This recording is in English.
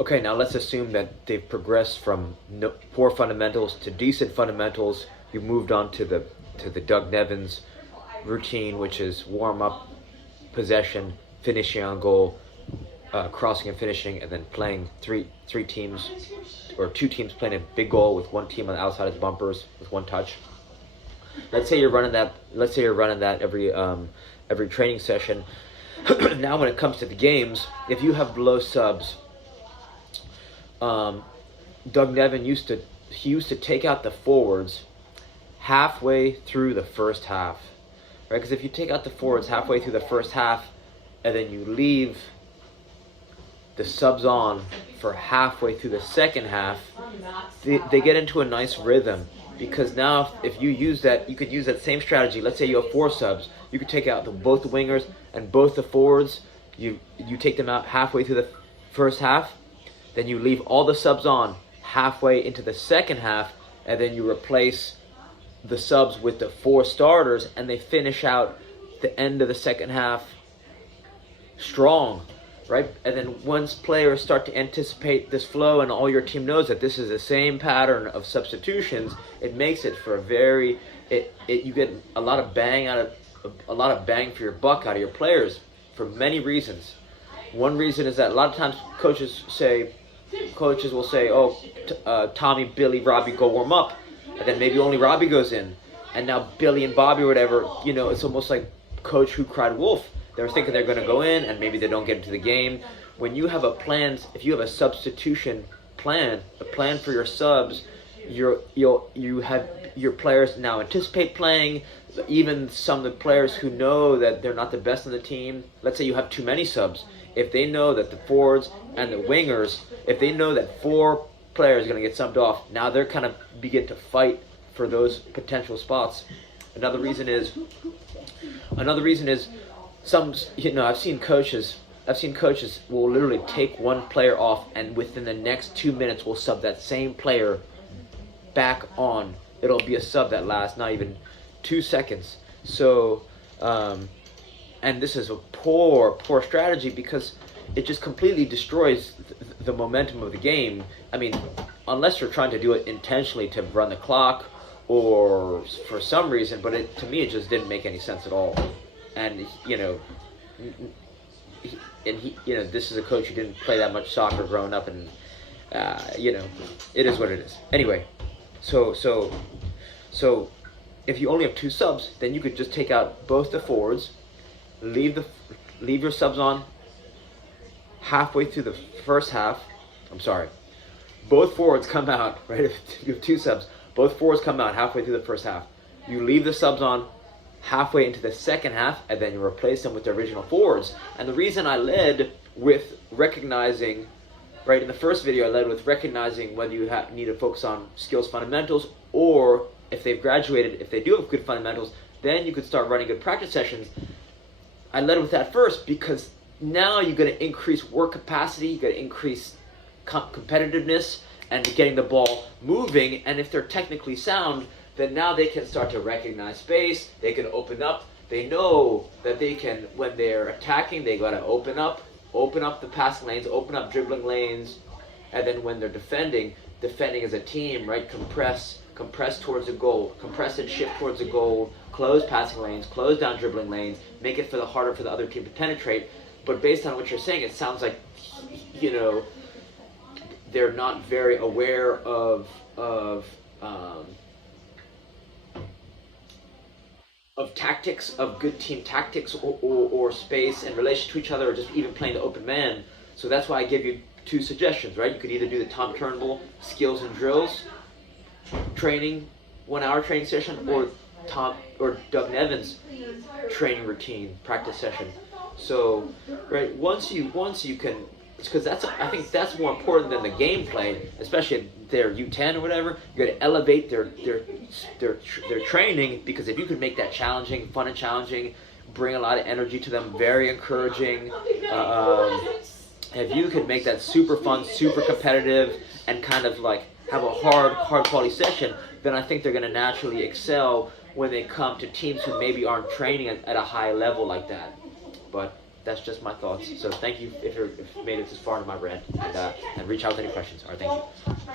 Okay, now let's assume that they've progressed from poor fundamentals to decent fundamentals. You moved on to the Doug Nevins routine, which is warm up, possession, finishing on goal, crossing and finishing, and then playing three teams or two teams playing a big goal with one team on the outside of the bumpers with one touch. Let's say you're running that. Let's say you're running that every training session. Now, when it comes to the games, if you have low subs, Doug Nevin used to take out the forwards halfway through the first half, right? Because if you take out the forwards halfway through the first half, and then you leave the subs on for halfway through the second half, they get into a nice rhythm. Because now, if you use that, you could use that same strategy. Let's say you have 4 subs. You could take out both the wingers and both the forwards. You take them out halfway through the first half. Then you leave all the subs on halfway into the second half. And then you replace the subs with the 4 starters. And they finish out the end of the second half strong. Right? And then once players start to anticipate this flow and all your team knows that this is the same pattern of substitutions, it makes it for you get a lot of bang for your buck out of your players for many reasons. One reason is that a lot of times coaches will say, oh, Tommy, Billy, Robbie, go warm up. And then maybe only Robbie goes in. And now Billy and Bobby or whatever, it's almost like Coach Who Cried Wolf. They're thinking they're going to go in, and maybe they don't get into the game. When you have if you have a substitution plan, a plan for your subs, you have your players now anticipate playing. Even some of the players who know that they're not the best on the team. Let's say you have too many subs. If they know that the forwards and the wingers, if they know that 4 players are going to get subbed off, now they're kind of begin to fight for those potential spots. Another reason is. I've seen coaches will literally take one player off and within the next 2 minutes will sub that same player back on. It'll be a sub that lasts not even 2 seconds. So, and this is a poor strategy because it just completely destroys the momentum of the game. I mean, unless you're trying to do it intentionally to run the clock or for some reason, but to me it just didn't make any sense at all. And this is a coach who didn't play that much soccer growing up, and it is what it is. Anyway, so if you only have 2 subs, then you could just take out both the forwards, leave your subs on halfway through the first half. I'm sorry, both forwards come out, right? If you have 2 subs, both forwards come out halfway through the first half. You leave the subs on halfway into the second half, and then you replace them with the original forwards. And the reason I led with recognizing, right, in the first video, I led with recognizing whether you need to focus on skills fundamentals, or if they've graduated, if they do have good fundamentals, then you could start running good practice sessions. I led with that first because now you're going to increase work capacity, you're going to increase competitiveness, and getting the ball moving. And if they're technically sound, then now they can start to recognize space, they can open up, they know that they can, when they're attacking, they gotta open up the passing lanes, open up dribbling lanes, and then when they're defending as a team, right, compress towards the goal, compress and shift towards the goal, close passing lanes, close down dribbling lanes, make it harder for the other team to penetrate. But based on what you're saying, it sounds like, they're not very aware of tactics, of good team tactics, or space in relation to each other, or just even playing the open man. So that's why I give you 2 suggestions, right? You could either do the Tom Turnbull skills and drills training, 1-hour training session, or Doug Nevins training routine practice session. So, right, once you can, because I think that's more important than the gameplay, especially at their U10 or whatever. You got to elevate their training, because if you can make that challenging, fun and challenging, bring a lot of energy to them, very encouraging. If you can make that super fun, super competitive, and kind of like have a hard quality session, then I think they're going to naturally excel when they come to teams who maybe aren't training at a high level like that. But that's just my thoughts. So thank you if you made it this far into my rant, and reach out with any questions. All right, thank you.